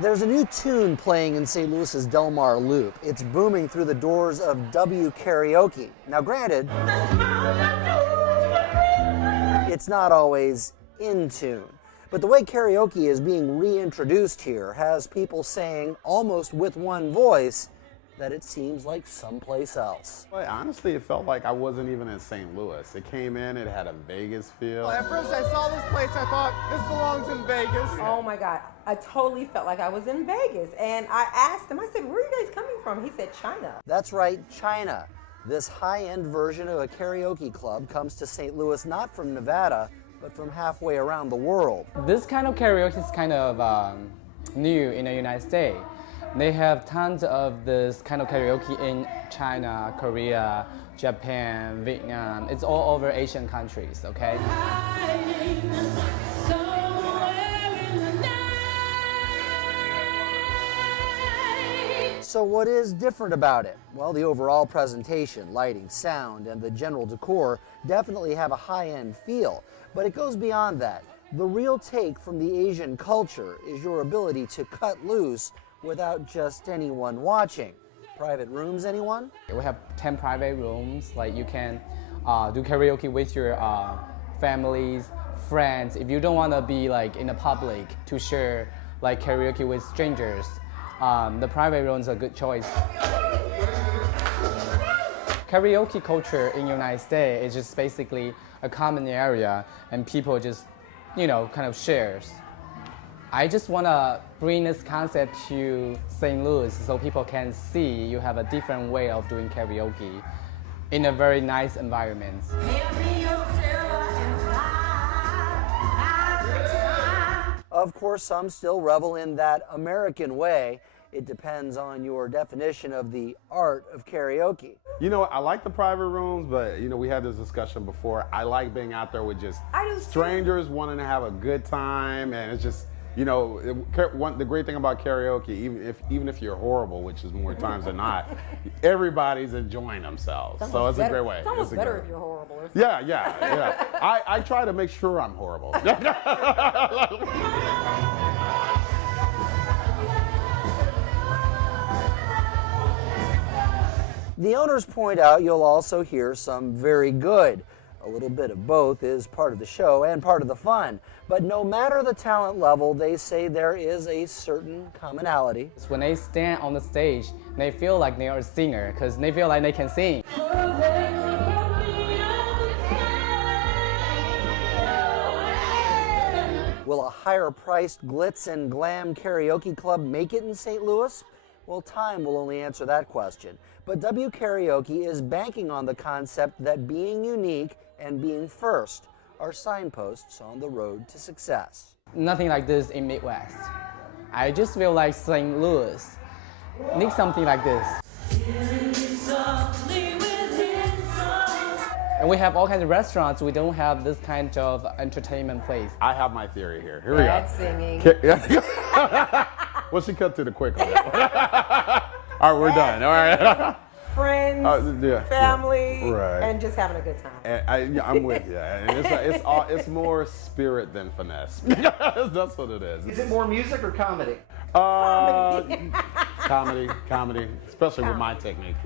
There's a new tune playing in St. Louis's Delmar Loop. It's booming through the doors of W Karaoke. Now granted, it's not always in tune. But the way karaoke is being reintroduced here has people saying, almost with one voice, that it seems like someplace else. Well, honestly, it felt like I wasn't even in St. Louis. It came in, it had a Vegas feel. Well, at first I saw this place, I thought, this belongs in Vegas. Oh my God, I totally felt like I was in Vegas. And I asked him, I said, where are you guys coming from? He said, China. That's right, China. This high-end version of a karaoke club comes to St. Louis not from Nevada, but from halfway around the world. This kind of karaoke is kind of new in the United States. They have tons of this kind of karaoke in China, Korea, Japan, Vietnam. It's all over Asian countries, okay? So what is different about it? Well, the overall presentation, lighting, sound, and the general decor definitely have a high-end feel, but it goes beyond that. The real take from the Asian culture is your ability to cut loose without just anyone watching. Private rooms, anyone? We have 10 private rooms. Like you can do karaoke with your families, friends. If you don't want to be like in the public to share like karaoke with strangers, the private room is a good choice. Karaoke culture in the United States is just basically a common area and people just, kind of shares. I just want to bring this concept to St. Louis so people can see you have a different way of doing karaoke in a very nice environment. Of course, some still revel in that American way. It depends on your definition of the art of karaoke. You know, I like the private rooms, but we had this discussion before. I like being out there with just strangers wanting to have a good time, and it's just, the great thing about karaoke, even if you're horrible, which is more times than not, everybody's enjoying themselves. So it's a great way. It's almost better if you're horrible. Or Yeah. I try to make sure I'm horrible. The owners point out you'll also hear some very good. A little bit of both is part of the show and part of the fun. But no matter the talent level, they say there is a certain commonality. When they stand on the stage, they feel like they are a singer because they feel like they can sing. Will a higher-priced glitz and glam karaoke club make it in St. Louis? Well, time will only answer that question. But W Karaoke is banking on the concept that being unique and being first are signposts on the road to success. Nothing like this in Midwest. I just feel like St. Louis needs something like this. And we have all kinds of restaurants. We don't have this kind of entertainment place. I have my theory here. Here we go. Bad singing. Well, she cut to the quick on that. All right, we're done. All right. Friends, family, right. And just having a good time. And I'm with you. And it's more spirit than finesse. That's what it is. Is it more music or comedy? Comedy, especially with my technique.